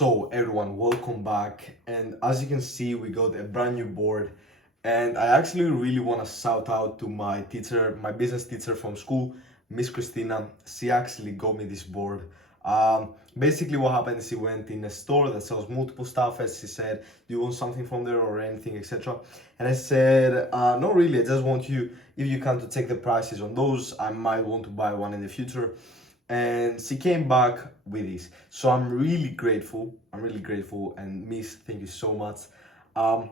So everyone, welcome back. And as you can see, we got a brand new board. And I actually really want to shout out to my teacher, my business teacher from school, Miss Christina. She actually got me this board. Basically, what happened is she went in a store that sells multiple stuff. As she said, "Do you want something from there or anything, etc." And I said, "No, really. I just want you, if you can, to check the prices on those. I might want to buy one in the future." And she came back with this, so I'm really grateful, and Miss, thank you so much. um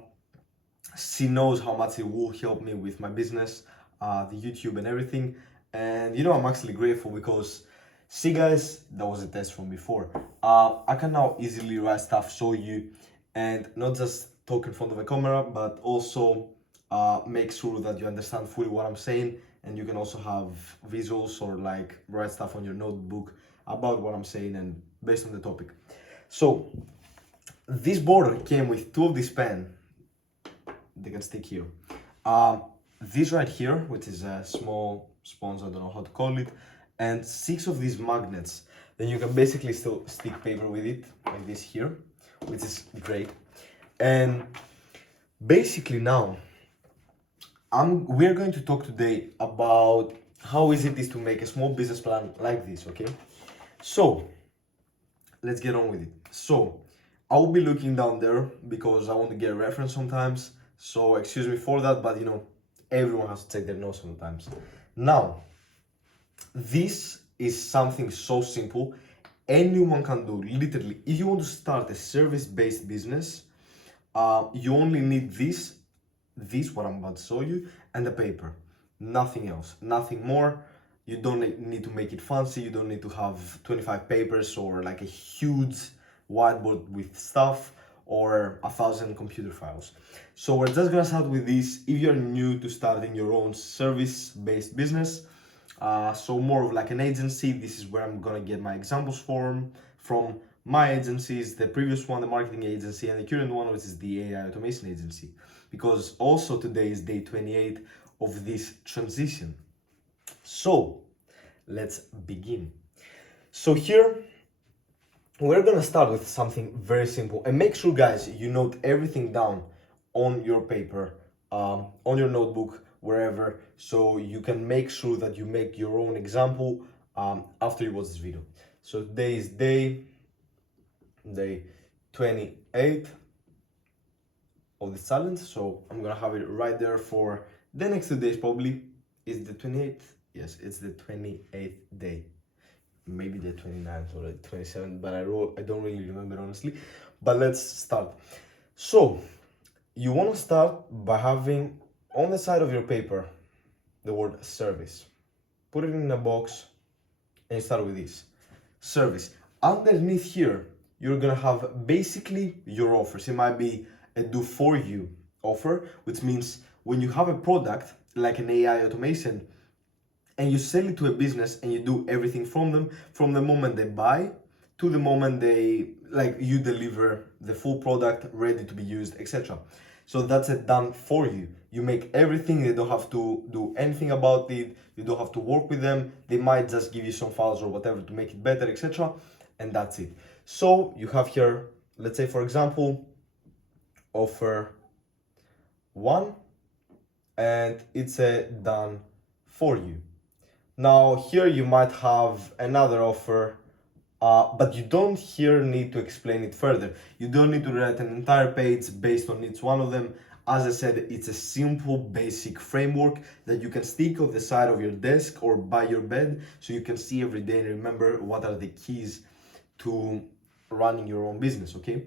she knows how much it will help me with my business, the YouTube and everything. And I'm actually grateful because, see guys, that was a test from before. I can now easily write stuff, show you, and not just talk in front of a camera, but also make sure that you understand fully what I'm saying, and you can also have visuals or like write stuff on your notebook about what I'm saying and based on the topic. So this board came with two of these pen. They can stick here. This right here, which is a small sponge, I don't know how to call it, and six of these magnets. Then you can basically still stick paper with it, like this here, which is great. And basically now, we're going to talk today about how easy it is to make a small business plan like this, okay? So let's get on with it. So I'll be looking down there because I want to get a reference sometimes. So excuse me for that, but everyone has to take their notes sometimes. Now, this is something so simple. Anyone can do, literally. If you want to start a service-based business, you only need this what I'm about to show you, and the paper. Nothing else, nothing more. You don't need to make it fancy. You don't need to have 25 papers or like a huge whiteboard with stuff or 1,000 computer files. So we're just gonna start with this. If you're new to starting your own service-based business, so more of like an agency, this is where I'm gonna get my examples from my agencies, the previous one, the marketing agency, and the current one, which is the AI automation agency. Because also today is day 28 of this transition. So let's begin. So here we're gonna start with something very simple, and make sure guys you note everything down on your paper, on your notebook, wherever, so you can make sure that you make your own example after you watch this video. So today is day 28 of the challenge, so I'm gonna have it right there for the next 2 days. Probably is the 28th. Yes, it's the 28th day, maybe the 29th or the 27th, but I don't really remember honestly. But let's start. So you want to start by having on the side of your paper the word service. Put it in a box and start with this service. Underneath here you're gonna have basically your offers. It might be a do for you offer, which means when you have a product like an AI automation and you sell it to a business and you do everything from them, from the moment they buy to the moment they, like, you deliver the full product ready to be used, etc. So that's it, done for you. You make everything. They don't have to do anything about it. You don't have to work with them. They might just give you some files or whatever to make it better, etc. And that's it. So you have here, let's say for example, offer one, and it's a done for you. Now here you might have another offer, but you don't here need to explain it further. You don't need to write an entire page based on each one of them. As I said, it's a simple basic framework that you can stick on the side of your desk or by your bed, so you can see every day and remember what are the keys to running your own business, okay?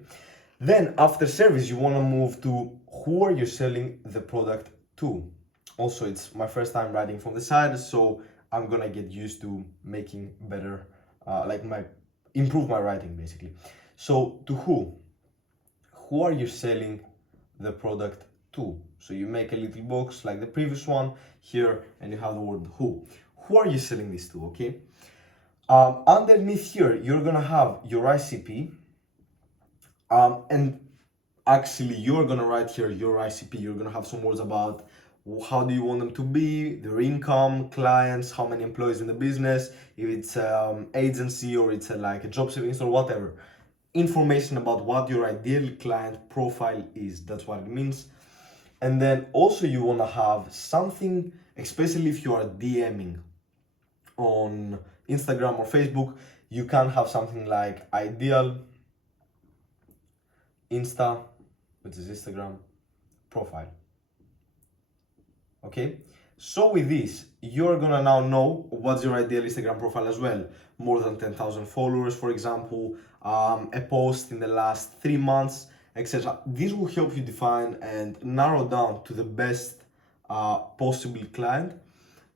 Then after service, you want to move to who are you selling the product to. Also, it's my first time writing from the side, so I'm gonna get used to making better, improve my writing basically. So to who are you selling the product to? So you make a little box like the previous one here, and you have the word who. Who are you selling this to? Okay. Underneath here, you're gonna have your ICP, and actually you're gonna write here your ICP. You're gonna have some words about how do you want them to be, their income, clients, how many employees in the business, if it's agency or it's like a job savings or whatever. information about what your ideal client profile is. That's what it means. And then also you want to have something, especially if you are DMing on Instagram or Facebook, you can have something like ideal Insta, which is Instagram profile. Okay, so with this, you're gonna now know what's your ideal Instagram profile as well. More than 10,000 followers, for example, a post in the last 3 months, etc. This will help you define and narrow down to the best possible client,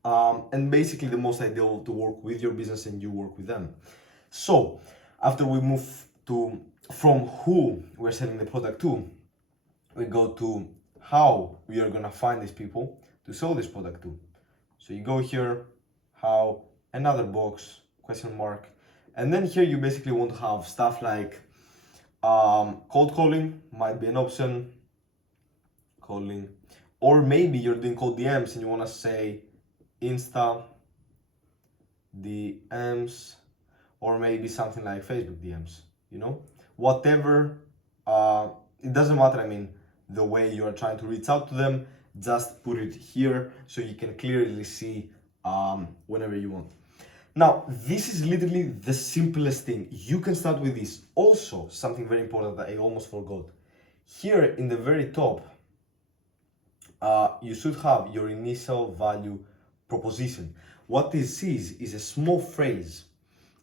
and basically the most ideal to work with your business and you work with them. So after we move to from who we're selling the product to, we go to how we are gonna find these people to sell this product to. So you go here, how, another box, question mark, and then here you basically want to have stuff like cold calling might be an option, calling, or maybe you're doing cold DMs and you want to say Insta DMs, or maybe something like Facebook DMs, you know, whatever. It doesn't matter. I mean, the way you are trying to reach out to them, just put it here so you can clearly see whenever you want. Now, this is literally the simplest thing. You can start with this. Also, something very important that I almost forgot. Here in the very top, you should have your initial value proposition. What this is a small phrase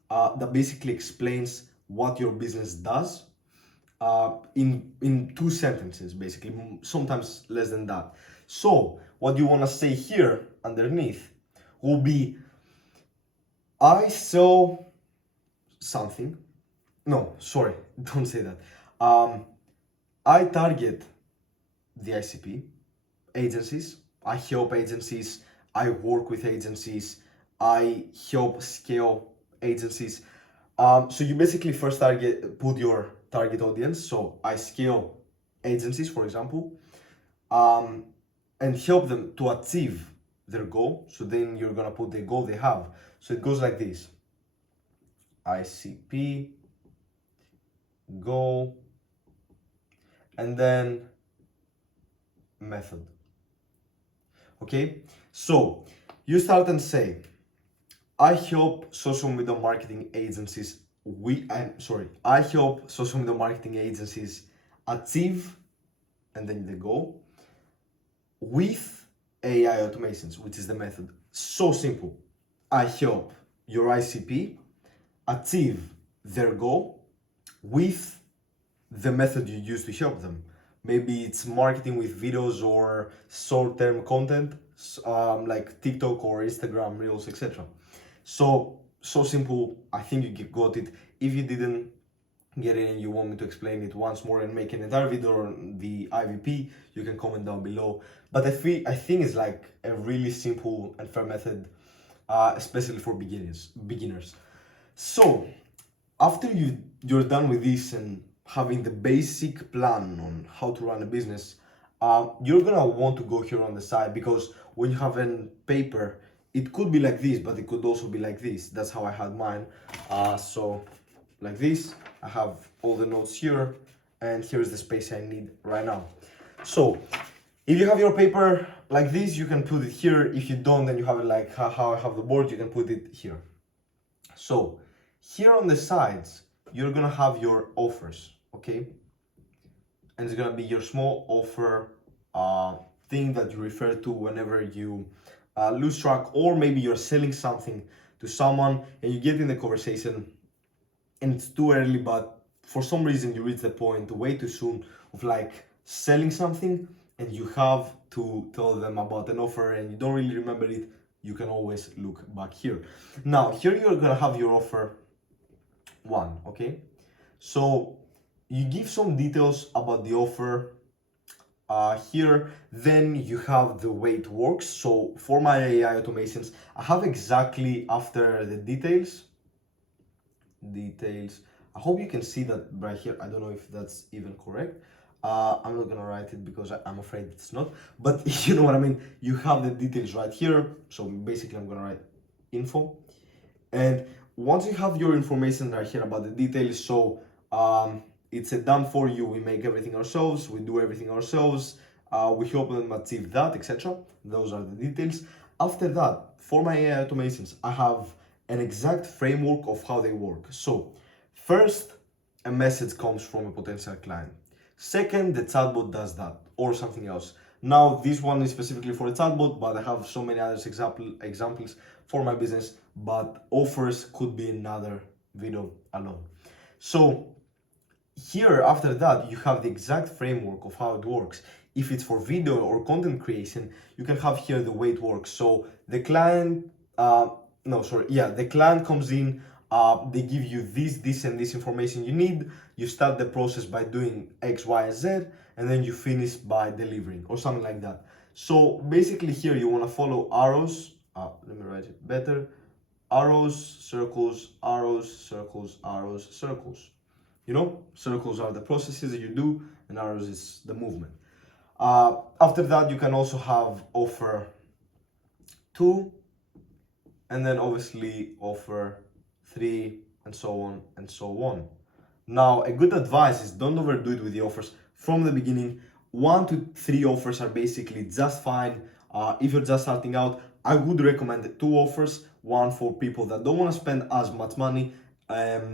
that basically explains what your business does in 2 sentences, basically, sometimes less than that. So what you want to say here underneath will be, I sell something. No, sorry, don't say that. I target the ICP agencies. I help agencies. I work with agencies. I help scale agencies. So you basically first put your target audience. So I scale agencies, for example, and help them to achieve their goal. So then you're gonna put the goal they have. So it goes like this: ICP, goal, and then method. Okay, so you start and say, I help social media marketing agencies. I help social media marketing agencies achieve, and then the goal, with AI automations, which is the method. So simple. I help your ICP achieve their goal with the method you use to help them. Maybe it's marketing with videos or short-term content, like TikTok or Instagram Reels, etc. So simple. I think you got it. If you didn't get it and you want me to explain it once more and make an entire video on the IVP, you can comment down below. But I think it's like a really simple and fair method, especially for beginners. So after you're done with this and having the basic plan on how to run a business, you're gonna want to go here on the side, because when you have a paper, it could be like this, but it could also be like this. That's how I had mine. So like this, I have all the notes here, and here's the space I need right now. So if you have your paper like this, you can put it here. If you don't, then you have it like how I have the board, you can put it here. So here on the sides, you're gonna have your offers, okay? And it's gonna be your small offer thing that you refer to whenever you lose track, or maybe you're selling something to someone and you get in the conversation and it's too early, but for some reason you reach the point way too soon of like selling something, and you have to tell them about an offer and you don't really remember it. You can always look back here. Now here you're gonna have your offer one, okay? So you give some details about the offer here, then you have the way it works. So for my AI automations, I have exactly after the details. I hope you can see that right here. I don't know if that's even correct. I'm not gonna write it because I'm afraid it's not, but you know what I mean. You have the details right here. So basically I'm gonna write info, and once you have your information right here about the details, so It's a done for you. We make everything ourselves. We do everything ourselves. We help them achieve that, etc. Those are the details. After that, for my AI automations, I have an exact framework of how they work. So, first, a message comes from a potential client. Second, the chatbot does that, or something else. Now, this one is specifically for a chatbot, but I have so many other examples for my business, but offers could be another video alone. So here, after that, you have the exact framework of how it works. If it's for video or content creation, you can have here the way it works. So the client, the client comes in, they give you this, and this information you need. You start the process by doing X, Y, and Z, and then you finish by delivering or something like that. So basically here you want to follow arrows. Let me write it better. Arrows, circles, arrows, circles, arrows, circles. You know, circles are the processes that you do, and arrows is the movement. After that, you can also have offer 2, and then obviously offer 3, and so on and so on. Now, a good advice is don't overdo it with the offers from the beginning. 1 to 3 offers are basically just fine. If you're just starting out, I would recommend 2 offers. One for people that don't want to spend as much money,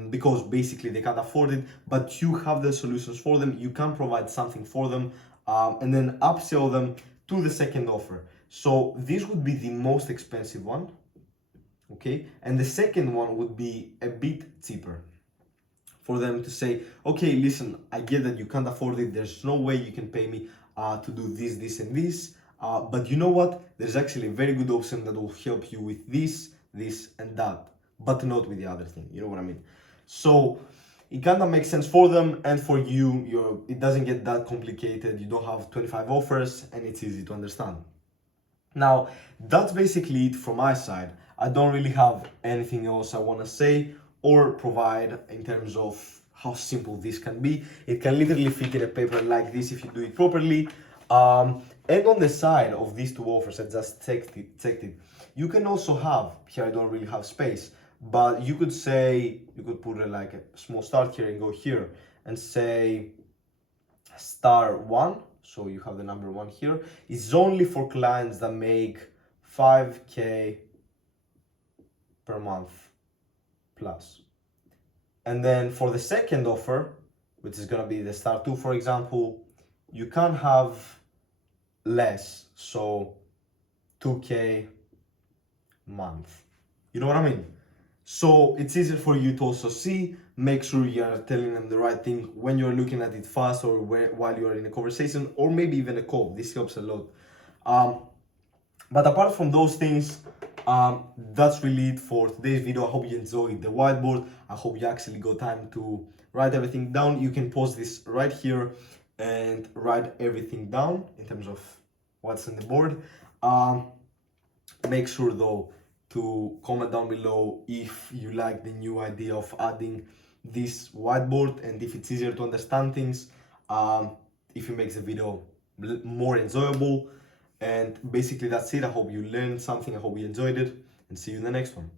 because basically they can't afford it, but you have the solutions for them. You can provide something for them, and then upsell them to the second offer. So this would be the most expensive one, okay? And the second one would be a bit cheaper, for them to say, okay, listen, I get that you can't afford it. There's no way you can pay me to do this, and this. But you know what? There's actually a very good option that will help you with this, and that, but not with the other thing. You know what I mean? So it kind of makes sense for them, and for you, it doesn't get that complicated. You don't have 25 offers, and it's easy to understand. Now, that's basically it from my side. I don't really have anything else I want to say or provide in terms of how simple this can be. It can literally fit in a paper like this if you do it properly. And on the side of these 2 offers, I just checked it. You can also have, here I don't really have space, but you could put like a small start here and go here and say *1. So you have the number 1 here. It's only for clients that make 5K per month plus. And then for the second offer, which is gonna be the *2, for example, you can have less, so 2K month. You know what I mean? So it's easier for you to also see. Make sure you're telling them the right thing when you're looking at it fast, or while you're in a conversation, or maybe even a call. This helps a lot. But apart from those things, that's really it for today's video. I hope you enjoyed the whiteboard. I hope you actually got time to write everything down. You can pause this right here and write everything down in terms of what's on the board. Make sure though to comment down below if you like the new idea of adding this whiteboard, and if it's easier to understand things, if it makes the video more enjoyable. And basically that's it. I hope you learned something. I hope you enjoyed it, and see you in the next one.